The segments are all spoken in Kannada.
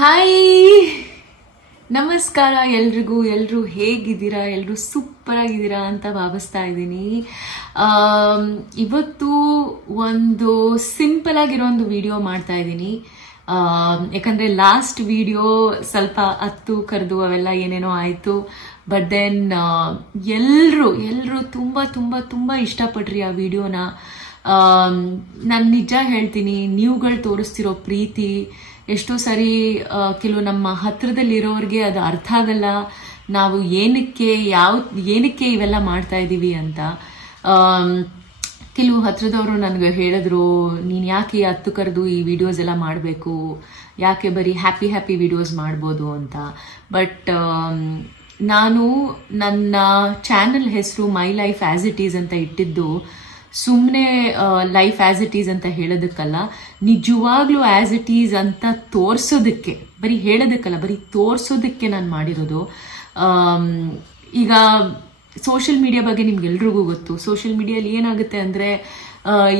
ಹಾಯ್, ನಮಸ್ಕಾರ ಎಲ್ರಿಗೂ. ಎಲ್ಲರೂ ಹೇಗಿದ್ದೀರಾ? ಎಲ್ಲರೂ ಸೂಪರ್ ಆಗಿದ್ದೀರಾ ಅಂತ ಭಾವಿಸ್ತಾ ಇದ್ದೀನಿ. ಇವತ್ತು ಒಂದು ಸಿಂಪಲ್ ಆಗಿರೋ ಒಂದು ವಿಡಿಯೋ ಮಾಡ್ತಾ ಇದ್ದೀನಿ. ಯಾಕಂದ್ರೆ ಲಾಸ್ಟ್ ವಿಡಿಯೋ ಸ್ವಲ್ಪ ಹತ್ತು ಕರೆದು ಅವೆಲ್ಲ ಏನೇನೋ ಆಯ್ತು. ಬಟ್ ದೆನ್ ಎಲ್ಲರೂ ತುಂಬಾ ತುಂಬಾ ತುಂಬಾ ಇಷ್ಟಪಟ್ರಿ ಆ ವಿಡಿಯೋನ. ನಾನು ನಿಜ ಹೇಳ್ತೀನಿ, ನೀವುಗಳು ತೋರಿಸ್ತಿರೋ ಪ್ರೀತಿ ಎಷ್ಟೋ ಸರಿ ಕೆಲವು ನಮ್ಮ ಹತ್ರದಲ್ಲಿರೋರಿಗೆ ಅದು ಅರ್ಥ ಆಗಲ್ಲ. ನಾವು ಏನಕ್ಕೆ ಇವೆಲ್ಲ ಮಾಡ್ತಾ ಇದ್ದೀವಿ ಅಂತ. ಕೆಲವು ಹತ್ರದವರು ನನಗೆ ಹೇಳಿದ್ರು, ನೀನು ಯಾಕೆ ಹತ್ತು ಕರೆದು ಈ ವಿಡಿಯೋಸ್ ಎಲ್ಲ ಮಾಡಬೇಕು, ಯಾಕೆ ಬರೀ ಹ್ಯಾಪಿ ವಿಡಿಯೋಸ್ ಮಾಡ್ಬೋದು ಅಂತ. ಬಟ್ ನಾನು ನನ್ನ ಚಾನಲ್ ಹೆಸರು my life as it is ಅಂತ ಇಟ್ಟಿದ್ದು ಸುಮ್ಮನೆ ಲೈಫ್ ಆಸ್ ಇಟ್ ಈಸ್ ಅಂತ ಹೇಳೋದಕ್ಕಲ್ಲ, ನಿಜವಾಗ್ಲೂ ಆಸ್ ಇಟ್ ಈಸ್ ಅಂತ ತೋರ್ಸೋದಕ್ಕೆ, ಬರೀ ಹೇಳೋದಕ್ಕಲ್ಲ, ಬರೀ ತೋರ್ಸೋದಕ್ಕೆ ನಾನು ಮಾಡಿರೋದು. ಈಗ ಸೋಷಿಯಲ್ ಮೀಡಿಯಾ ಬಗ್ಗೆ ನಿಮ್ಗೆಲ್ರಿಗೂ ಗೊತ್ತು. ಸೋಷಿಯಲ್ ಮೀಡಿಯಲ್ಲಿ ಏನಾಗುತ್ತೆ ಅಂದರೆ,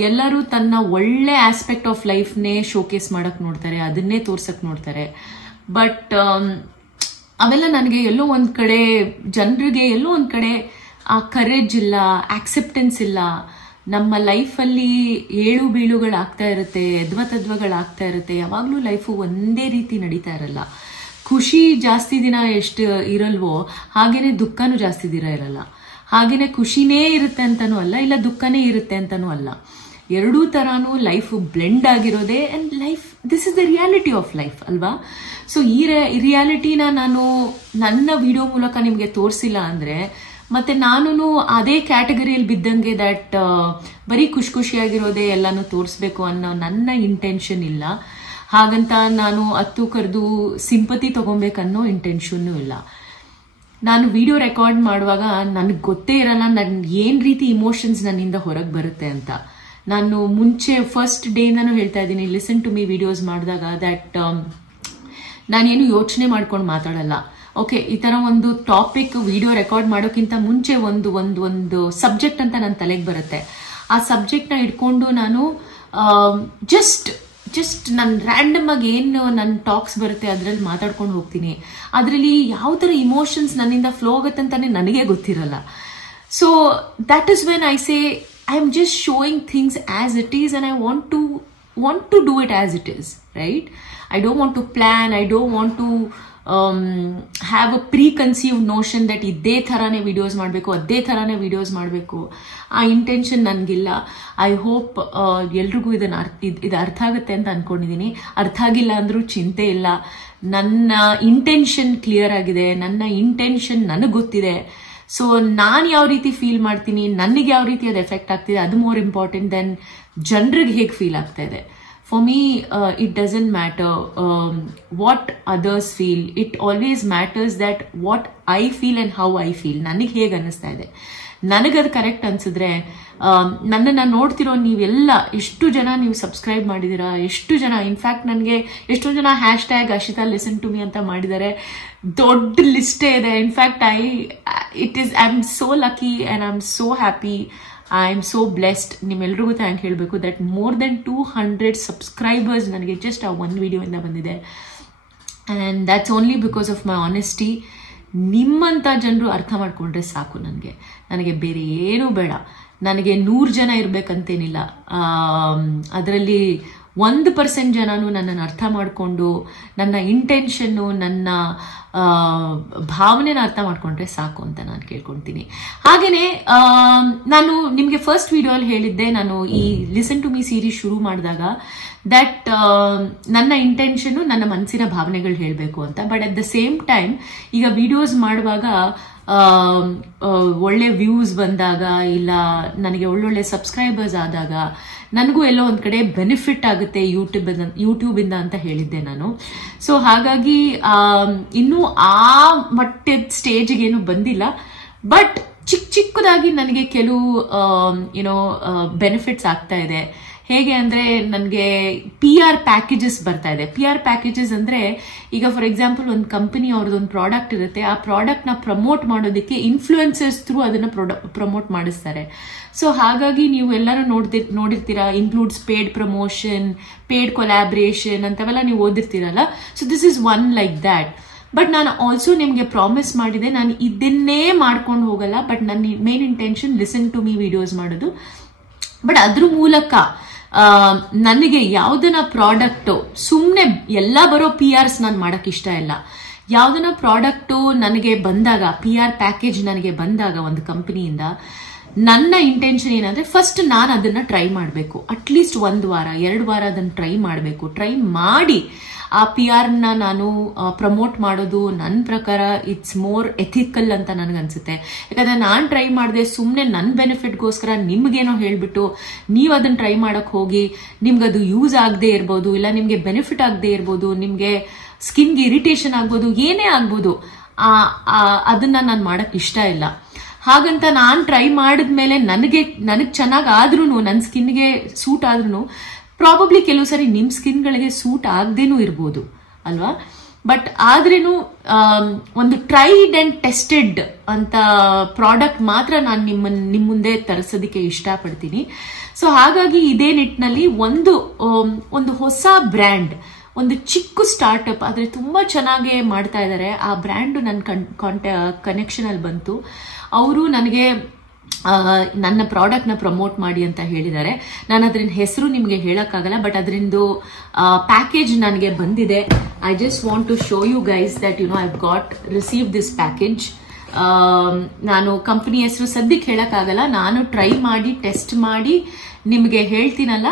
ಎಲ್ಲರೂ ತನ್ನ ಒಳ್ಳೆ ಆಸ್ಪೆಕ್ಟ್ ಆಫ್ ಲೈಫ್ನೇ ಶೋಕೇಸ್ ಮಾಡಕ್ ನೋಡ್ತಾರೆ, ಅದನ್ನೇ ತೋರ್ಸಕ್ ನೋಡ್ತಾರೆ. ಬಟ್ ಅವೆಲ್ಲ ನನಗೆ ಎಲ್ಲೋ ಒಂದ್ ಕಡೆ, ಜನರಿಗೆ ಎಲ್ಲೋ ಒಂದ್ ಕಡೆ ಆ ಕರೇಜ್ ಇಲ್ಲ, ಆಕ್ಸೆಪ್ಟೆನ್ಸ್ ಇಲ್ಲ. ನಮ್ಮ ಲೈಫಲ್ಲಿ ಏಳು ಬೀಳುಗಳಾಗ್ತಾ ಇರುತ್ತೆ, ಎದ್ವತದ್ವಗಳಾಗ್ತಾ ಇರುತ್ತೆ. ಯಾವಾಗ್ಲೂ ಲೈಫು ಒಂದೇ ರೀತಿ ನಡೀತಾ ಇರಲ್ಲ. ಖುಷಿ ಜಾಸ್ತಿ ದಿನ ಎಷ್ಟು ಇರಲ್ವೋ ಹಾಗೇನೆ ದುಃಖನೂ ಜಾಸ್ತಿ ದಿನ ಇರಲ್ಲ. ಹಾಗೇನೆ ಖುಷಿನೇ ಇರುತ್ತೆ ಅಂತಾನೂ ಅಲ್ಲ, ಇಲ್ಲ ದುಃಖನೇ ಇರುತ್ತೆ ಅಂತಾನೂ ಅಲ್ಲ. ಎರಡೂ ತರಾನು ಲೈಫ್ ಬ್ಲೆಂಡ್ ಆಗಿರೋದೇ. And life, this is the reality of life ಅಲ್ವಾ? ಸೊ ಈ ರಿಯಾಲಿಟಿನ ನಾನು ನನ್ನ ವಿಡಿಯೋ ಮೂಲಕ ನಿಮ್ಗೆ ತೋರಿಸಿಲ್ಲ ಅಂದ್ರೆ ಮತ್ತೆ ನಾನು ಅದೇ ಕ್ಯಾಟಗರಿಯಲ್ಲಿ ಬಿದ್ದಂಗೆ, ದಟ್ ಬರೀ ಖುಷಿಯಾಗಿರೋದೇ ಎಲ್ಲಾನು ತೋರಿಸ್ಬೇಕು ಅನ್ನೋ ನನ್ನ ಇಂಟೆನ್ಷನ್ ಇಲ್ಲ. ಹಾಗಂತ ನಾನು ಹತ್ತು ಕರೆದು ಸಿಂಪತಿ ತಗೊಬೇಕನ್ನೋ ಇಂಟೆನ್ಷನ್ನೂ ಇಲ್ಲ. ನಾನು ವಿಡಿಯೋ ರೆಕಾರ್ಡ್ ಮಾಡುವಾಗ ನನಗೆ ಗೊತ್ತೇ ಇರಲ್ಲ ಏನ್ ರೀತಿ ಇಮೋಷನ್ಸ್ ನನ್ನಿಂದ ಹೊರಗೆ ಬರುತ್ತೆ ಅಂತ. ನಾನು ಮುಂಚೆ ಫಸ್ಟ್ ಡೇಯಿಂದನೂ ಹೇಳ್ತಾ ಇದ್ದೀನಿ, ಲಿಸನ್ ಟು ಮೀ ವಿಡಿಯೋಸ್ ಮಾಡಿದಾಗ, ದಟ್ ನಾನೇನು ಯೋಚನೆ ಮಾಡ್ಕೊಂಡು ಮಾತಾಡಲ್ಲ. ಓಕೆ, ಈ ತರ ಒಂದು ಟಾಪಿಕ್ ವಿಡಿಯೋ ರೆಕಾರ್ಡ್ ಮಾಡೋಕ್ಕಿಂತ ಮುಂಚೆ ಒಂದು ಸಬ್ಜೆಕ್ಟ್ ಅಂತ ನನ್ನ ತಲೆಗೆ ಬರುತ್ತೆ. ಆ ಸಬ್ಜೆಕ್ಟ್ನ ಇಟ್ಕೊಂಡು ನಾನು ಜಸ್ಟ್ ನನ್ನ ರ್ಯಾಂಡಮ್ ಆಗಿ ಏನು ನನ್ನ ಟಾಕ್ಸ್ ಬರುತ್ತೆ ಅದರಲ್ಲಿ ಮಾತಾಡ್ಕೊಂಡು ಹೋಗ್ತೀನಿ. ಅದರಲ್ಲಿ ಯಾವ ಥರ ಇಮೋಷನ್ಸ್ ನನ್ನಿಂದ ಫ್ಲೋ ಆಗುತ್ತೆ ಅಂತಾನೆ ನನಗೆ ಗೊತ್ತಿರಲ್ಲ. So that is when I say I am just showing things as it is, and I want to do it as it is, right? I don't want to plan, I don't want to have a preconceived notion that ಇದೇ ಥರಾನೇ ವಿಡಿಯೋಸ್ ಮಾಡಬೇಕು, ಅದೇ ಥರಾನೇ ವಿಡಿಯೋಸ್ ಮಾಡಬೇಕು. ಆ ಇಂಟೆನ್ಷನ್ ನನಗಿಲ್ಲ. ಐ ಹೋಪ್ ಎಲ್ರಿಗೂ ಇದು ಅರ್ಥ ಆಗುತ್ತೆ ಅಂತ ಅನ್ಕೊಂಡಿದ್ದೀನಿ. ಅರ್ಥ ಆಗಿಲ್ಲ ಅಂದ್ರೂ ಚಿಂತೆ ಇಲ್ಲ. ನನ್ನ ಇಂಟೆನ್ಷನ್ ಕ್ಲಿಯರ್ ಆಗಿದೆ, ನನ್ನ ಇಂಟೆನ್ಷನ್ ನನಗೆ ಗೊತ್ತಿದೆ. ಸೊ ನಾನು ಯಾವ ರೀತಿ ಫೀಲ್ ಮಾಡ್ತೀನಿ, ನನಗೆ ಯಾವ ರೀತಿ ಅದು ಎಫೆಕ್ಟ್ ಆಗ್ತಿದೆ, ಅದು ಮೋರ್ ಇಂಪಾರ್ಟೆಂಟ್ ದೆನ್ ಜನರಿಗೆ ಹೇಗೆ ಫೀಲ್ ಆಗ್ತಾ ಇದೆ. For me, it doesn't matter what others feel. It always matters that what I feel and how I feel. ನನಗೆ ಹೇಗೆ ಅನ್ನಿಸ್ತಾ ಇದೆ, ನನಗದು ಕರೆಕ್ಟ್ ಅನ್ಸಿದ್ರೆ, ನನ್ನನ್ನು ನೋಡ್ತಿರೋ ನೀವೆಲ್ಲ ಎಷ್ಟು ಜನ ನೀವು ಸಬ್ಸ್ಕ್ರೈಬ್ ಮಾಡಿದ್ದೀರಾ, ಎಷ್ಟು ಜನ, ಇನ್ಫ್ಯಾಕ್ಟ್ ನನಗೆ ಎಷ್ಟೋ ಜನ #, ಅಶಿತಾ ಲಿಸನ್ ಟು ಮೀ ಅಂತ ಮಾಡಿದ್ದಾರೆ. ದೊಡ್ಡ ಲಿಸ್ಟೇ ಇದೆ. In fact I am so lucky and I am so happy. I am so blessed. ನಿಮ್ಮೆಲ್ರಿಗೂ ಥ್ಯಾಂಕ್ ಹೇಳಬೇಕು ದಟ್ ಮೋರ್ ದೆನ್ 200 ಸಬ್ಸ್ಕ್ರೈಬರ್ಸ್ ನನಗೆ ಜಸ್ಟ್ ಆ ಒಂದು ವಿಡಿಯೋಯಿಂದ ಬಂದಿದೆ. And that's only because of my honesty. ನಿಮ್ಮಂಥ ಜನರು ಅರ್ಥ ಮಾಡ್ಕೊಂಡ್ರೆ ಸಾಕು. ನನಗೆ ಬೇರೆ ಏನೂ ಬೇಡ. ನನಗೆ 100 ಜನ ಇರಬೇಕಂತೇನಿಲ್ಲ. ಅದರಲ್ಲಿ 1% ಜನನು ನನ್ನನ್ನು ಅರ್ಥ ಮಾಡಿಕೊಂಡು ನನ್ನ ಇಂಟೆನ್ಷನ್ನು, ನನ್ನ ಭಾವನೆನ ಅರ್ಥ ಮಾಡ್ಕೊಂಡ್ರೆ ಸಾಕು ಅಂತ ನಾನು ಕೇಳ್ಕೊಳ್ತೀನಿ. ಹಾಗೇನೆ ನಾನು ನಿಮಗೆ ಫಸ್ಟ್ ವಿಡಿಯೋಲ್ಲಿ ಹೇಳಿದ್ದೆ, ನಾನು ಈ ಲಿಸನ್ ಟು ಮೀ ಸೀರೀಸ್ ಶುರು ಮಾಡಿದಾಗ ದಟ್ ನನ್ನ ಇಂಟೆನ್ಷನ್ನು ನನ್ನ ಮನಸ್ಸಿನ ಭಾವನೆಗಳು ಹೇಳಬೇಕು ಅಂತ. But at the same time ಈಗ ವಿಡಿಯೋಸ್ ಮಾಡುವಾಗ ಒಳ್ಳೆ ವ್ಯೂಸ್ ಬಂದಾಗ, ಇಲ್ಲ ನನಗೆ ಒಳ್ಳೊಳ್ಳೆ ಸಬ್ಸ್ಕ್ರೈಬರ್ಸ್ ಆದಾಗ ನನಗೂ ಎಲ್ಲೋ ಒಂದ್ ಕಡೆ ಬೆನಿಫಿಟ್ ಆಗುತ್ತೆ ಯೂಟ್ಯೂಬ್ ಇಂದ ಅಂತ ಹೇಳಿದ್ದೆ ನಾನು. ಸೊ ಹಾಗಾಗಿ ಇನ್ನೂ ಆ ಮಟ್ಟದ ಸ್ಟೇಜ್ಗೆ ಏನು ಬಂದಿಲ್ಲ. ಬಟ್ ಚಿಕ್ಕದಾಗಿ ನನಗೆ ಕೆಲವು ಬೆನಿಫಿಟ್ಸ್ ಆಗ್ತಾ ಇದೆ. ಹೇಗೆ ಅಂದ್ರೆ ನನಗೆ PR ಪ್ಯಾಕೇಜಸ್ ಬರ್ತಾ ಇದೆ. PR ಪ್ಯಾಕೇಜಸ್ ಅಂದ್ರೆ ಈಗ ಫಾರ್ ಎಕ್ಸಾಂಪಲ್ ಒಂದು ಕಂಪನಿ ಅವ್ರದ್ದೊಂದು ಪ್ರಾಡಕ್ಟ್ ಇರುತ್ತೆ, ಆ ಪ್ರಾಡಕ್ಟ್ ನ ಪ್ರಮೋಟ್ ಮಾಡೋದಕ್ಕೆ ಇನ್ಫ್ಲೂಯೆನ್ಸರ್ಸ್ ಥ್ರೂ ಅದನ್ನ ಪ್ರಮೋಟ್ ಮಾಡಿಸ್ತಾರೆ. ಸೊ ಹಾಗಾಗಿ ನೀವು ಎಲ್ಲರೂ ನೋಡಿರ್ತೀರಾ, includes paid promotion, paid collaboration ಅಂತವೆಲ್ಲ ನೀವು ಓದಿರ್ತೀರಲ್ಲ. So this is one like that. But ನಾನು ಆಲ್ಸೋ ನಿಮ್ಗೆ ಪ್ರಾಮಿಸ್ ಮಾಡಿದೆ, ನಾನು ಇದನ್ನೇ ಮಾಡ್ಕೊಂಡು ಹೋಗಲ್ಲ. ಬಟ್ ನನ್ನ main intention listen to me videos ಮಾಡೋದು. ಬಟ್ ಅದ್ರ ಮೂಲಕ ನನಗೆ ಯಾವ್ದನ ಪ್ರಾಡಕ್ಟ್ ಸುಮ್ಮನೆ ಎಲ್ಲ ಬರೋ PRs ನಾನು ಮಾಡಕ್ ಇಷ್ಟ ಇಲ್ಲ. ಯಾವ್ದನ ಪ್ರಾಡಕ್ಟ್ ನನಗೆ ಬಂದಾಗ, PR ಪ್ಯಾಕೇಜ್ ನನಗೆ ಬಂದಾಗ ಒಂದು ಕಂಪನಿಯಿಂದ, ನನ್ನ ಇಂಟೆನ್ಷನ್ ಏನಂದ್ರೆ ಫಸ್ಟ್ ನಾನು ಅದನ್ನ ಟ್ರೈ ಮಾಡಬೇಕು. ಅಟ್ಲೀಸ್ಟ್ 1 ವಾರ 2 ವಾರ ಅದನ್ನ ಟ್ರೈ ಮಾಡಬೇಕು. ಟ್ರೈ ಮಾಡಿ ಆ PR ನ ನಾನು ಪ್ರಮೋಟ್ ಮಾಡೋದು ನನ್ನ ಪ್ರಕಾರ ಇಟ್ಸ್ ಮೋರ್ ಎಥಿಕಲ್ ಅಂತ ನನಗನ್ಸುತ್ತೆ. ಯಾಕಂದ್ರೆ ನಾನು ಟ್ರೈ ಮಾಡಿದೆ ಸುಮ್ಮನೆ ನನ್ನ ಬೆನಿಫಿಟ್ಗೋಸ್ಕರ ನಿಮ್ಗೇನೋ ಹೇಳ್ಬಿಟ್ಟು ನೀವು ಅದನ್ನ ಟ್ರೈ ಮಾಡಕ್ ಹೋಗಿ ನಿಮ್ಗೆ ಅದು ಯೂಸ್ ಆಗದೆ ಇರ್ಬೋದು, ಇಲ್ಲ ನಿಮ್ಗೆ ಬೆನಿಫಿಟ್ ಆಗದೆ ಇರ್ಬೋದು, ನಿಮ್ಗೆ ಸ್ಕಿನ್ಗೆ ಇರಿಟೇಷನ್ ಆಗ್ಬೋದು, ಏನೇ ಆಗ್ಬೋದು, ಅದನ್ನ ನಾನು ಮಾಡಕ್ ಇಷ್ಟ ಇಲ್ಲ. ಹಾಗಂತ ನಾನು ಟ್ರೈ ಮಾಡಿದ್ಮೇಲೆ ನನಗೆ ಚೆನ್ನಾಗ್ ಆದ್ರೂ, ನನ್ನ ಸ್ಕಿನ್ಗೆ ಸೂಟ್ ಆದ್ರೂ ಪ್ರಾಬಬ್ಲಿ ಕೆಲವು ಸರಿ ನಿಮ್ ಸ್ಕಿನ್ಗಳಿಗೆ ಸೂಟ್ ಆಗದೇನೂ ಇರ್ಬೋದು ಅಲ್ವಾ. ಬಟ್ ಆದ್ರೇನು ಒಂದು ಟ್ರೈಡ್ ಅಂಡ್ ಟೆಸ್ಟೆಡ್ ಅಂತ ಪ್ರಾಡಕ್ಟ್ ಮಾತ್ರ ನಾನು ನಿಮ್ ಮುಂದೆ ತರಿಸೋದಕ್ಕೆ ಇಷ್ಟಪಡ್ತೀನಿ. ಸೊ ಹಾಗಾಗಿ ಇದೇ ನಿಟ್ಟಿನಲ್ಲಿ ಒಂದು ಹೊಸ ಬ್ರ್ಯಾಂಡ್, ಒಂದು ಚಿಕ್ಕ ಸ್ಟಾರ್ಟ್ಅಪ್ ಆದ್ರೆ ತುಂಬಾ ಚೆನ್ನಾಗಿ ಮಾಡ್ತಾ ಇದ್ದಾರೆ. ಆ ಬ್ರ್ಯಾಂಡ್ ನನ್ನ ಕನೆಕ್ಷನ್ ಅಲ್ಲಿ ಬಂತು. ಅವರು ನನಗೆ ನನ್ನ ಪ್ರಾಡಕ್ಟ್ ನ ಪ್ರಮೋಟ್ ಮಾಡಿ ಅಂತ ಹೇಳಿದ್ದಾರೆ. ನಾನು ಅದ್ರಿಂದ ಹೆಸರು ನಿಮ್ಗೆ ಹೇಳಕ್ಕಾಗಲ್ಲ, ಬಟ್ ಅದರಿಂದು ಪ್ಯಾಕೇಜ್ ನನಗೆ ಬಂದಿದೆ. I just want to show you guys that I receive this package. ನಾನು ಕಂಪನಿ ಹೆಸರು ಸದ್ಯಕ್ಕೆ ಹೇಳಕ್ಕಾಗಲ್ಲ, ನಾನು ಟ್ರೈ ಮಾಡಿ ಟೆಸ್ಟ್ ಮಾಡಿ ನಿಮ್ಗೆ ಹೇಳ್ತೀನಲ್ಲ,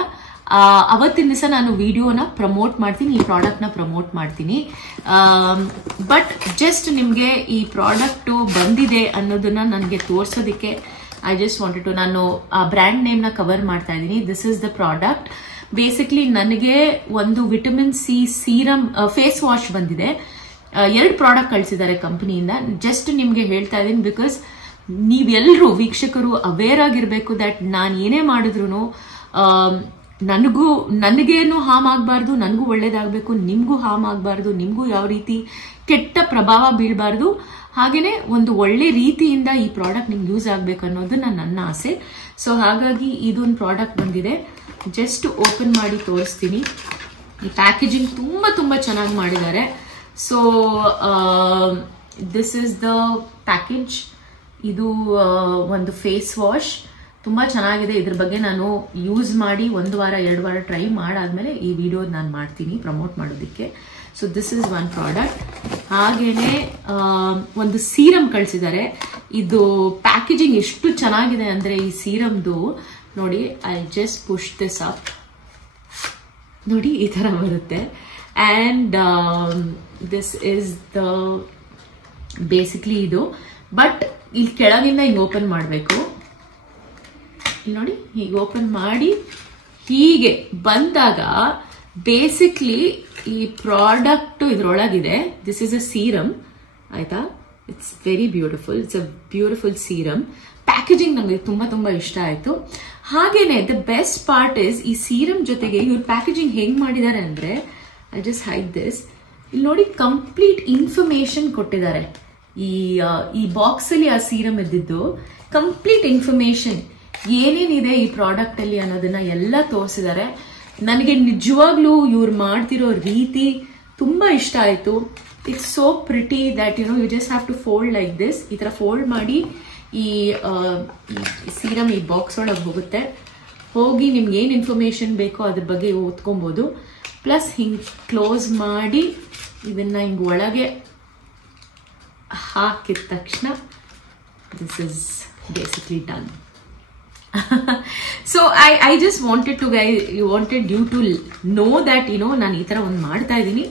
ಅವತ್ತಿನ ದಿವಸ ನಾನು ವಿಡಿಯೋನ ಪ್ರಮೋಟ್ ಮಾಡ್ತೀನಿ, ಈ ಪ್ರಾಡಕ್ಟ್ ನ ಪ್ರಮೋಟ್ ಮಾಡ್ತೀನಿ. ಬಟ್ ಜಸ್ಟ್ ನಿಮ್ಗೆ ಈ ಪ್ರಾಡಕ್ಟ್ ಬಂದಿದೆ ಅನ್ನೋದನ್ನ ನನಗೆ ತೋರ್ಸೋದಕ್ಕೆ ಐ ಜಸ್ಟ್ ವಾಂಟೆಡ್ ಟು, ನಾನು ಆ ಬ್ರ್ಯಾಂಡ್ ನೇಮ್ ನ ಕವರ್ ಮಾಡ್ತಾ ಇದ್ದೀನಿ. This is the product. Basically ನನಗೆ ಒಂದು vitamin C serum face wash ಬಂದಿದೆ. 2 ಪ್ರಾಡಕ್ಟ್ ಕಳಿಸಿದ್ದಾರೆ ಕಂಪನಿಯಿಂದ. ಜಸ್ಟ್ ನಿಮ್ಗೆ ಹೇಳ್ತಾ ಇದ್ದೀನಿ ಬಿಕಾಸ್ ನೀವೆಲ್ಲರೂ ವೀಕ್ಷಕರು ಅವೇರ್ ಆಗಿರ್ಬೇಕು ದಟ್ ನಾನು ಏನೇ ಮಾಡಿದ್ರು ನನಗೇನು ಹಾರ್ಮ್ ಆಗಬಾರ್ದು, ನನಗೂ ಒಳ್ಳೇದಾಗಬೇಕು, ನಿಮ್ಗೂ ಹಾರ್ಮ್ ಆಗಬಾರ್ದು, ನಿಮ್ಗೂ ಯಾವ ರೀತಿ ಕೆಟ್ಟ ಪ್ರಭಾವ ಬೀಳಬಾರ್ದು, ಹಾಗೇನೆ ಒಂದು ಒಳ್ಳೆ ರೀತಿಯಿಂದ ಈ ಪ್ರಾಡಕ್ಟ್ ನಿಮ್ಗೆ ಯೂಸ್ ಆಗ್ಬೇಕು ಅನ್ನೋದು ನನ್ನ ಆಸೆ. ಸೊ ಹಾಗಾಗಿ ಇದೊಂದು ಪ್ರಾಡಕ್ಟ್ ಬಂದಿದೆ. ಜಸ್ಟ್ ಓಪನ್ ಮಾಡಿ ತೋರಿಸ್ತೀನಿ. ಈ ಪ್ಯಾಕೇಜಿಂಗ್ ತುಂಬಾ ಚೆನ್ನಾಗಿ ಮಾಡಿದ್ದಾರೆ. So this is the package. ಇದು ಒಂದು ಫೇಸ್ ವಾಶ್ ತುಂಬಾ ಚೆನ್ನಾಗಿದೆ. ಇದ್ರ ಬಗ್ಗೆ ನಾನು ಯೂಸ್ ಮಾಡಿ 1 ವಾರ 2 ವಾರ ಟ್ರೈ ಮಾಡಾದ್ಮೇಲೆ ಈ ವಿಡಿಯೋ ನಾನು ಮಾಡ್ತೀನಿ ಪ್ರಮೋಟ್ ಮಾಡೋದಕ್ಕೆ. So this is one product. ಹಾಗೇನೆ ಒಂದು ಸೀರಮ್ ಕಳಿಸಿದ್ದಾರೆ. ಇದು ಪ್ಯಾಕೇಜಿಂಗ್ ಎಷ್ಟು ಚೆನ್ನಾಗಿದೆ ಅಂದ್ರೆ ಈ ಸೀರಮ್ದು ನೋಡಿ. I just push this up. ನೋಡಿ ಈ ತರ ಬರುತ್ತೆ. And this is the basically ಇದು. ಬಟ್ ಇಲ್ಲಿ ಕೆಳಗಿಂದ ಹಿಂಗೆ ಓಪನ್ ಮಾಡಬೇಕು. ಇಲ್ಲಿ ನೋಡಿ, ಹೀಗೆ ಓಪನ್ ಮಾಡಿ ಹೀಗೆ ಬಂದಾಗ ಬೇಸಿಕ್ಲಿ ಈ ಪ್ರಾಡಕ್ಟ್ ಇದ್ರೊಳಗಿದೆ. ದಿಸ್ ಇಸ್ ಅ ಸೀರಮ್, ಆಯ್ತಾ. It's very beautiful. It's a beautiful serum. Packaging ನಮಗೆ ತುಂಬಾ ಇಷ್ಟ ಆಯ್ತು. ಹಾಗೇನೆ ದ ಬೆಸ್ಟ್ ಪಾರ್ಟ್ ಇಸ್ ಈ ಸೀರಮ್ ಜೊತೆಗೆ ಇವ್ರ ಪ್ಯಾಕೇಜಿಂಗ್ ಹೆಂಗ್ ಮಾಡಿದ್ದಾರೆ ಅಂದ್ರೆ, ಐ ಜಸ್ಟ್ ಹೈಡ್ ದಿಸ್. ಇಲ್ಲಿ ನೋಡಿ, ಕಂಪ್ಲೀಟ್ ಇನ್ಫಾರ್ಮೇಶನ್ ಕೊಟ್ಟಿದ್ದಾರೆ. ಈ ಬಾಕ್ಸ್ ಅಲ್ಲಿ ಆ ಸೀರಮ್ ಇದ್ದಿದ್ದು ಕಂಪ್ಲೀಟ್ ಇನ್ಫಾರ್ಮೇಶನ್ ಏನೇನಿದೆ ಈ ಪ್ರಾಡಕ್ಟ್ ಅಲ್ಲಿ ಅನ್ನೋದನ್ನ ಎಲ್ಲ ತೋರಿಸಿದ್ದಾರೆ. ನನಗೆ ನಿಜವಾಗ್ಲೂ ಇವ್ರು ಮಾಡ್ತಿರೋ ರೀತಿ ತುಂಬಾ ಇಷ್ಟ ಆಯ್ತು. It's so pretty that you just have to fold like this. ಈ ತರ ಫೋಲ್ಡ್ ಮಾಡಿ ಈ ಸೀರಮ್ ಈ ಬಾಕ್ಸ್ ಒಳಗೆ ಹೋಗುತ್ತೆ. ಹೋಗಿ ನಿಮ್ಗೆ ಏನ್ ಇನ್ಫಾರ್ಮೇಶನ್ ಬೇಕೋ ಅದ್ರ ಬಗ್ಗೆ ಓದ್ಕೊಬಹುದು. ಪ್ಲಸ್ ಹಿಂಗ್ ಕ್ಲೋಸ್ ಮಾಡಿ ಇದನ್ನ ಹಿಂಗ್ ಒಳಗೆ ಹಾಕಿದ ತಕ್ಷಣ this is basically done. So I just wanted you to know that ನಾನು ಈ ತರ ಒಂದು ಮಾಡ್ತಾ ಇದ್ದೀನಿ.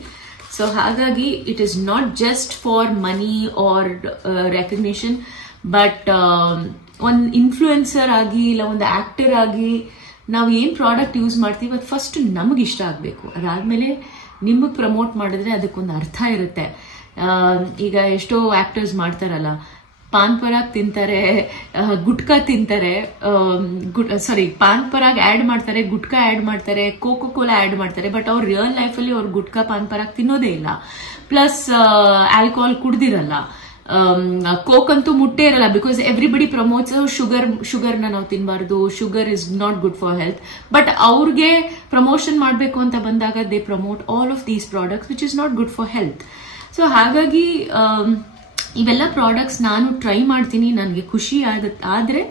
ಸೊ ಹಾಗಾಗಿ it is not just for money or recognition, but ಒಂದು ಇನ್ಫ್ಲೂಯೆನ್ಸರ್ ಆಗಿ ಇಲ್ಲ ಒಂದು ಆಕ್ಟರ್ ಆಗಿ ನಾವು ಏನ್ ಪ್ರಾಡಕ್ಟ್ ಯೂಸ್ ಮಾಡ್ತೀವಿ ಅದು ಫಸ್ಟ್ ನಮಗೆ ಇಷ್ಟ ಆಗಬೇಕು. ಅದಾದ್ಮೇಲೆ ನಿಮಗೆ ಪ್ರಮೋಟ್ ಮಾಡಿದ್ರೆ ಅದಕ್ಕೊಂದು ಅರ್ಥ ಇರುತ್ತೆ. ಈಗ ಎಷ್ಟೋ ಆಕ್ಟರ್ಸ್ ಮಾಡ್ತಾರಲ್ಲ, ಪಾನ್ ಪರಾಗ್ ತಿಂತಾರೆ, ಗುಟ್ಕಾ ತಿಂತಾರೆ, ಪಾನ್ ಪರಾಗ್ ಆಡ್ ಮಾಡ್ತಾರೆ, ಗುಟ್ಕಾ ಆಡ್ ಮಾಡ್ತಾರೆ, ಕೋಕೋ ಕೋಲಾ ಆಡ್ ಮಾಡ್ತಾರೆ. ಬಟ್ ಅವ್ರು ರಿಯಲ್ ಲೈಫ್ ಅಲ್ಲಿ ಅವ್ರು ಗುಟ್ಕಾ ಪಾನ್ ಪರಾಗ್ ತಿನ್ನೋದೇ ಇಲ್ಲ. ಪ್ಲಸ್ ಆಲ್ಕೋಹಾಲ್ ಕುಡ್ದಿರಲ್ಲ, ಕೋಕ್ ಅಂತೂ ಮುಟ್ಟೆ ಇರಲ್ಲ. ಬಿಕಾಸ್ ಎವ್ರಿಬಡಿ ಪ್ರಮೋಟ್ಸ್ ಶುಗರ್ನ ನಾವು ತಿನ್ನಬಾರ್ದು, sugar is not good for health. But ಅವ್ರಿಗೆ ಪ್ರಮೋಷನ್ ಮಾಡಬೇಕು ಅಂತ ಬಂದಾಗ they promote all of these products which is not good for health. So ಹಾಗಾಗಿ ಇವೆಲ್ಲ ಪ್ರಾಡಕ್ಟ್ಸ್ ನಾನು ಟ್ರೈ ಮಾಡ್ತೀನಿ, ನನಗೆ ಖುಷಿ ಆದರೆ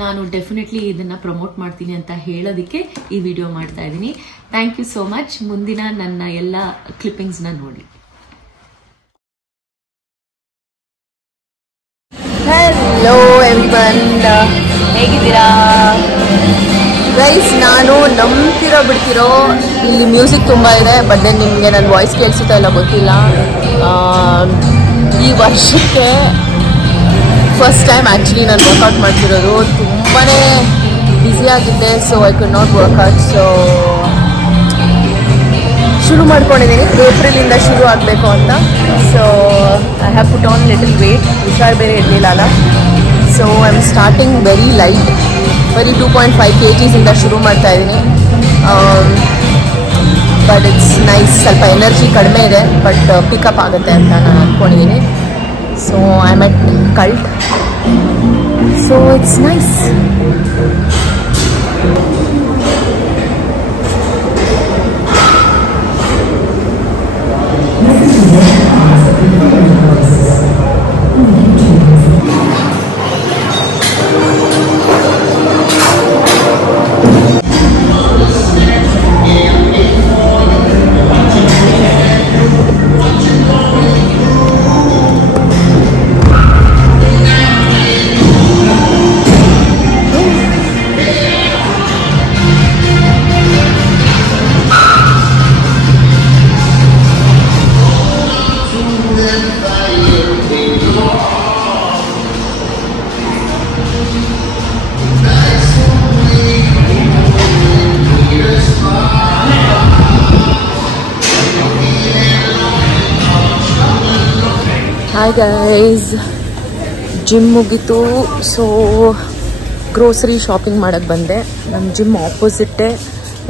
ನಾನು ಡೆಫಿನೆಟ್ಲಿ ಇದನ್ನ ಪ್ರಮೋಟ್ ಮಾಡ್ತೀನಿ ಅಂತ ಹೇಳೋದಕ್ಕೆ ಈ ವಿಡಿಯೋ ಮಾಡ್ತಾ ಇದ್ದೀನಿ. Thank you so much. ಮುಂದಿನ ನನ್ನ ಎಲ್ಲ ಕ್ಲಿಪ್ಪಿಂಗ್ಸ್ನ ನೋಡಿ. ಹಲೋ ಎವ್ರಿವನ್, ಹೇಗಿದ್ದೀರಾ ಗೈಸ್? ನಾನು ನಂಬ್ತಿರೋ ಬಿಡ್ತಿರೋ ಇಲ್ಲಿ ಮ್ಯೂಸಿಕ್ ತುಂಬ ಇದೆ, ಬಟ್ ದೆನ್ ನಿಮಗೆ ನನ್ನ ವಾಯ್ಸ್ ಕೇಳಿಸುತ್ತಾ ಇಲ್ಲ ಗೊತ್ತಿಲ್ಲ. ಈ ವರ್ಷಕ್ಕೆ ಫಸ್ಟ್ ಟೈಮ್ ಆ್ಯಕ್ಚುಲಿ ನಾನು ವರ್ಕೌಟ್ ಮಾಡ್ತಿರೋದು. ತುಂಬಾ ಬ್ಯುಸಿಯಾಗಿದ್ದೆ, so I could not work out. So ಶುರು ಮಾಡ್ಕೊಂಡಿದ್ದೀನಿ, ಏಪ್ರಿಲಿಂದ ಶುರು ಆಗಬೇಕು ಅಂತ. So I have put on little weight, ಹುಷಾರು ಬೇರೆ ಇರಲಿಲ್ಲ ಅಲ್ಲ. So I am starting very light, ಬರೀ 2.5 kgs ಇಂದ ಶುರು ಮಾಡ್ತಾ ಇದ್ದೀನಿ. But it's nice. ಸ್ವಲ್ಪ ಎನರ್ಜಿ ಕಡಿಮೆ ಇದೆ, ಬಟ್ ಪಿಕಪ್ ಆಗುತ್ತೆ ಅಂತ ನಾನು ಅಂದ್ಕೊಂಡಿದ್ದೀನಿ. So I am at Cult, so it's nice. Hi guys, gym ಮುಗೀತು. ಸೊ ಗ್ರೋಸರಿ ಶಾಪಿಂಗ್ ಮಾಡೋಕ್ಕೆ ಬಂದೆ. ನಮ್ಮ ಜಿಮ್ ಆಪೋಸಿಟ್ಟೇ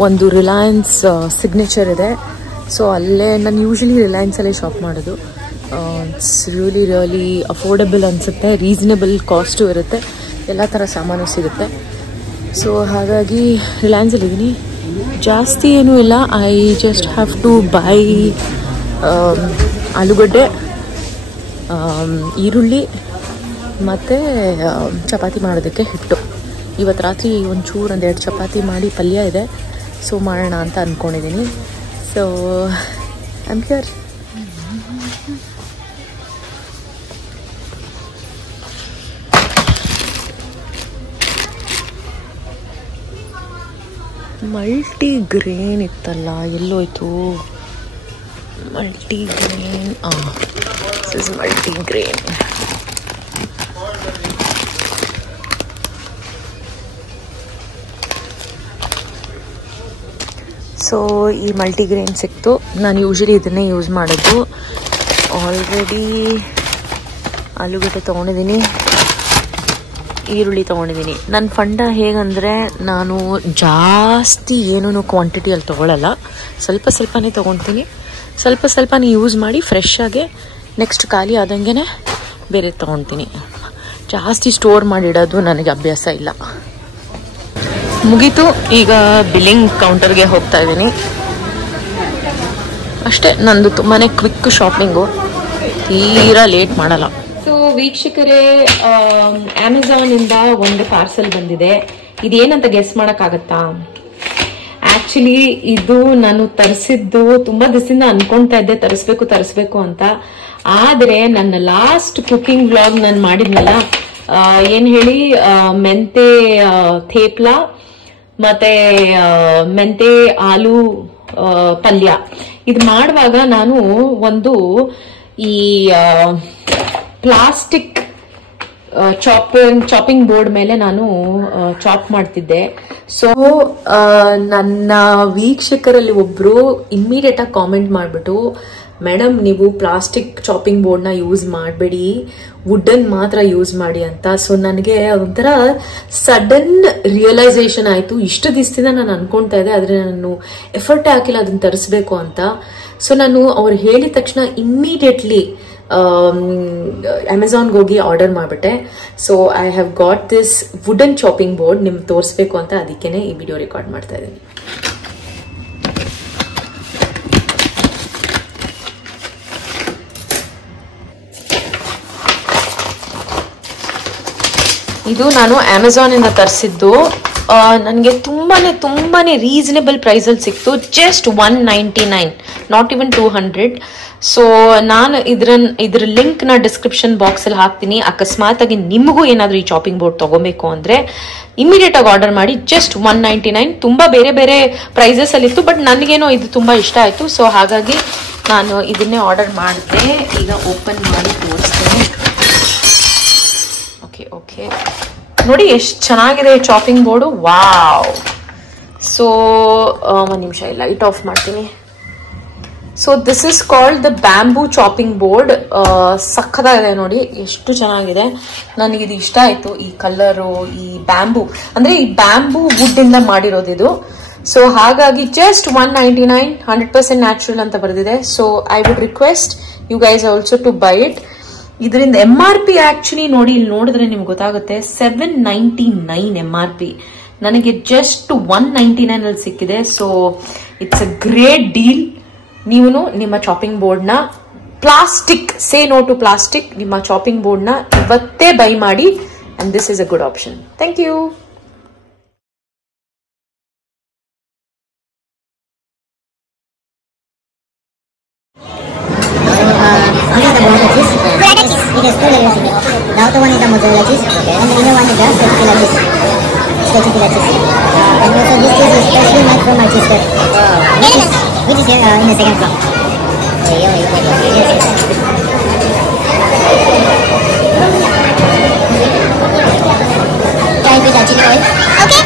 ಒಂದು ರಿಲಯನ್ಸ್ ಸಿಗ್ನೇಚರ್ ಇದೆ. ಸೊ ಅಲ್ಲೇ ನಾನು ಯೂಶ್ವಲಿ ರಿಲಯನ್ಸಲ್ಲೇ ಶಾಪ್ ಮಾಡೋದು. ಇಟ್ಸ್ ರಿಯಲಿ ಅಫೋರ್ಡೆಬಲ್ ಅನಿಸುತ್ತೆ, ರೀಸನೇಬಲ್ ಕಾಸ್ಟು ಇರುತ್ತೆ, ಎಲ್ಲ ಥರ ಸಾಮಾನು ಸಿಗುತ್ತೆ. ಸೊ ಹಾಗಾಗಿ ರಿಲಯನ್ಸಲ್ಲಿದ್ದೀನಿ. ಜಾಸ್ತಿ ಏನೂ ಇಲ್ಲ. I just have to buy ಆಲೂಗಡ್ಡೆ, ಈರುಳ್ಳಿ ಮತ್ತು ಚಪಾತಿ ಮಾಡೋದಕ್ಕೆ ಹಿಟ್ಟು. ಇವತ್ತು ರಾತ್ರಿ ಒಂಚೂರು 1-2 ಚಪಾತಿ ಮಾಡಿ ಪಲ್ಯ ಇದೆ, ಸೊ ಮಾಡೋಣ ಅಂತ ಅಂದ್ಕೊಂಡಿದ್ದೀನಿ. So I am here. Multigrain ಇತ್ತಲ್ಲ, ಎಲ್ಲೋಯ್ತು multigrain? This is multigrain. So ಈ ಮಲ್ಟಿಗ್ರೇನ್ ಸಿಕ್ತು. ನಾನು ಯೂಶ್ವಲಿ ಇದನ್ನೇ ಯೂಸ್ ಮಾಡೋದು. ಆಲ್ರೆಡಿ ಆಲೂಗಡ್ಡೆ ತೊಗೊಂಡಿದ್ದೀನಿ, ಈರುಳ್ಳಿ ತೊಗೊಂಡಿದ್ದೀನಿ. ನನ್ನ ಫಂಡ ಹೇಗಂದರೆ, ನಾನು ಜಾಸ್ತಿ ಏನೂ ಕ್ವಾಂಟಿಟಿಯಲ್ಲಿ ತೊಗೊಳ್ಳಲ್ಲ, ಸ್ವಲ್ಪನೇ ತೊಗೊಳ್ತೀನಿ. ಸ್ವಲ್ಪನೇ ಯೂಸ್ ಮಾಡಿ ಫ್ರೆಶ್ ಆಗಿ ನೆಕ್ಸ್ಟ್ ಖಾಲಿ ಆದಂಗೆ ಬೇರೆ ತೊಗೊಳ್ತೀನಿ. ಜಾಸ್ತಿ ಸ್ಟೋರ್ ಮಾಡಿಡೋದು ನನಗೆ ಅಭ್ಯಾಸ ಇಲ್ಲ. ಮುಗೀತು, ಈಗ ಬಿಲ್ಲಿಂಗ್ ಕೌಂಟರ್ಗೆ ಹೋಗ್ತಾ ಇದ್ದೀನಿ ಅಷ್ಟೇ. ನಂದು ತುಂಬಾ ಕ್ವಿಕ್ ಶಾಪಿಂಗು, ತೀರಾ ಲೇಟ್ ಮಾಡಲ್ಲ. ಸೊ ವೀಕ್ಷಕರೇ, ಅಮೆಝಾನ್ ಇಂದ ಒಂದು ಪಾರ್ಸೆಲ್ ಬಂದಿದೆ. ಇದೇನಂತ ಗೆಸ್ ಮಾಡೋಕ್ಕಾಗತ್ತಾ? ಆಕ್ಚುಲಿ ಇದು ನಾನು ತರಿಸಿದ್ದು ತುಂಬಾ ದಿವಸದಿಂದ ಅನ್ಕೊಂತಾ ಇದ್ದೆ ತರಿಸ್ಬೇಕು ಅಂತ. ಆದ್ರೆ ನನ್ನ ಲಾಸ್ಟ್ ಕುಕಿಂಗ್ ವ್ಲಾಗ್ ನಾನು ಮಾಡಿದ್ನಲ್ಲ, ಏನ್ ಹೇಳಿ, ಮೆಂತೆ ಥೇಪ್ಲಾ ಮತ್ತೆ ಮೆಂತೆ ಆಲೂ ಪಲ್ಯ, ಇದು ಮಾಡುವಾಗ ನಾನು ಒಂದು ಈ ಪ್ಲಾಸ್ಟಿಕ್ ಚಾಪಿಂಗ್ ಬೋರ್ಡ್ ಮೇಲೆ ನಾನು ಚಾಪ್ ಮಾಡ್ತಿದ್ದೆ. ಸೊ ನನ್ನ ವೀಕ್ಷಕರಲ್ಲಿ ಒಬ್ರು ಇಮ್ಮಿಡಿಯೇಟ್ ಆಗಿ ಕಾಮೆಂಟ್ ಮಾಡ್ಬಿಟ್ಟು, ಮೇಡಮ್ ನೀವು ಪ್ಲಾಸ್ಟಿಕ್ ಚಾಪಿಂಗ್ ಬೋರ್ಡ್ನ ಯೂಸ್ ಮಾಡಬೇಡಿ, ವುಡನ್ ಮಾತ್ರ ಯೂಸ್ ಮಾಡಿ ಅಂತ. ಸೊ ನನಗೆ ಒಂಥರ ಸಡನ್ ರಿಯಲೈಸೇಷನ್ ಆಯಿತು. ಇಷ್ಟು ದಿವಸದಿಂದ ನಾನು ಅನ್ಕೊಳ್ತಾ ಇದ್ದೆ, ಆದರೆ ನಾನು ಎಫರ್ಟೇ ಹಾಕಿಲ್ಲ ಅದನ್ನ ತರಿಸ್ಬೇಕು ಅಂತ. ಸೊ ನಾನು ಅವ್ರು ಹೇಳಿದ ತಕ್ಷಣ ಇಮ್ಮಿಡಿಯೇಟ್ಲಿ ಅಮೆಝಾನ್ಗೆ ಹೋಗಿ ಆರ್ಡರ್ ಮಾಡಿಬಿಟ್ಟೆ. So I have got this wooden chopping board ನಿಮ್ಗೆ ತೋರಿಸ್ಬೇಕು ಅಂತ ಅದಕ್ಕೇನೆ ಈ ವಿಡಿಯೋ ರೆಕಾರ್ಡ್ ಮಾಡ್ತಾ ಇದ್ದೀನಿ. ಇದು ನಾನು ಅಮೆಝಾನ್ ಇಂದ ತರಿಸಿದ್ದು. ನನಗೆ ತುಂಬಾನೇ ರೀಸನೇಬಲ್ ಪ್ರೈಸಲ್ಲಿ ಸಿಕ್ತು. Just 199, not even 200. ಸೊ ನಾನು ಇದ್ರ ಲಿಂಕ್ ನ ಡಿಸ್ಕ್ರಿಪ್ಷನ್ ಬಾಕ್ಸ್ ಅಲ್ಲಿ ಹಾಕ್ತೀನಿ. ಅಕಸ್ಮಾತ್ ಆಗಿ ನಿಮಗೂ ಏನಾದ್ರೂ ಈ ಚಾಪಿಂಗ್ ಬೋರ್ಡ್ ತಗೋಬೇಕು ಅಂದ್ರೆ ಇಮಿಡಿಯೇಟ್ ಆಗಿ ಆರ್ಡರ್ ಮಾಡಿ. ಜಸ್ಟ್ 199. ತುಂಬಾ ಬೇರೆ ಬೇರೆ ಪ್ರೈಸಸ್ ಅಲ್ಲಿ ಇತ್ತು, ಬಟ್ ನನಗೇನೋ ಇದು ತುಂಬಾ ಇಷ್ಟ ಆಯ್ತು. ಸೊ ಹಾಗಾಗಿ ನಾನು ಇದನ್ನೇ ಆರ್ಡರ್ ಮಾಡಿದೆ. ಈಗ ಓಪನ್ ಮಾಡಿ ತೋರಿಸ್ತೇನೆ. ಓಕೆ ನೋಡಿ ಎಷ್ಟು ಚೆನ್ನಾಗಿದೆ ಚಾಪಿಂಗ್ ಬೋರ್ಡು. ವಾವ್. ಸೊ ಒಂದು ನಿಮಿಷ ಲೈಟ್ ಆಫ್ ಮಾಡ್ತೀನಿ. So this is called the bamboo chopping board. ಸಖತ್ತಾಗಿದೆ ನೋಡಿ, ಎಷ್ಟು ಚೆನ್ನಾಗಿದೆ. ನನಗೆ ಇದು ಇಷ್ಟ ಆಯ್ತು, ಈ ಕಲರು, ಈ ಬ್ಯಾಂಬೂ ಅಂದ್ರೆ ಈ ಬ್ಯಾಂಬೂ ವುಡ್ ಇಂದ ಮಾಡಿರೋದು ಇದು. ಸೊ ಹಾಗಾಗಿ ಜಸ್ಟ್ 199, 100% ನ್ಯಾಚುರಲ್ ಅಂತ ಬರೆದಿದೆ. So I would request you guys also to buy it. ಇದರಿಂದ MRP ಆಕ್ಚುಲಿ ನೋಡಿ, ಇಲ್ಲಿ ನೋಡಿದ್ರೆ ನಿಮ್ಗೆ ಗೊತ್ತಾಗುತ್ತೆ, 799 MRP. ನನಗೆ ಜಸ್ಟ್ 199 ಅಲ್ಲಿ ಸಿಕ್ಕಿದೆ. So it's a great deal. ನೀವು ನಿಮ್ಮ ಚಾಪಿಂಗ್ ಬೋರ್ಡ್ನ plastic, say no to plastic, ನಿಮ್ಮ ಚಾಪಿಂಗ್ ಬೋರ್ಡ್ನ ಇವತ್ತೇ ಬೈ ಮಾಡಿ. And this is a good option. Thank you. It has two layers in it. The outer one is the mozzarella cheese, and the inner one is the stracciatella cheese. Stracciatella cheese. And also this cheese is specially made from Manchester, which is here in the second floor. Yes. Try with the chili oil. Okay.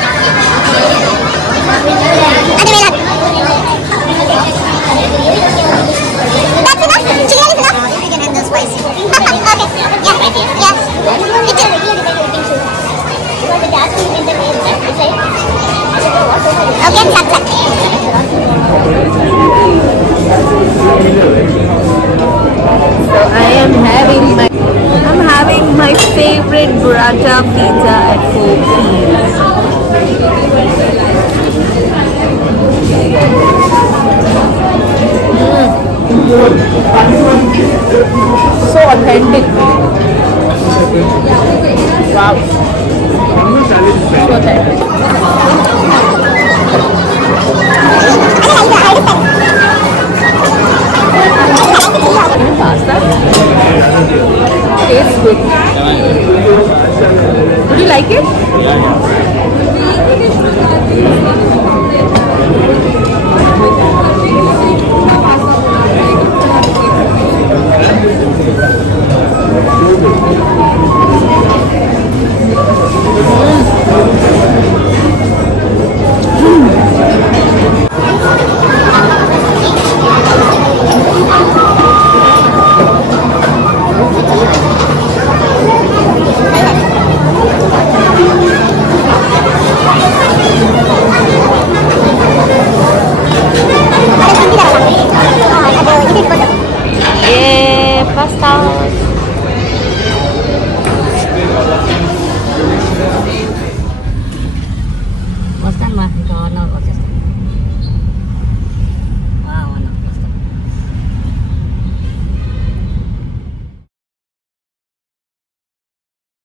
That's enough. Chili oil is enough. You can add the spice. Okay. Yeah. Right here. Yeah. Okay, start. So I'm having my favorite burrata pizza at 4 P's. So authentic. Wow. So authentic. Pasta tastes good. Would you like it? Yeah.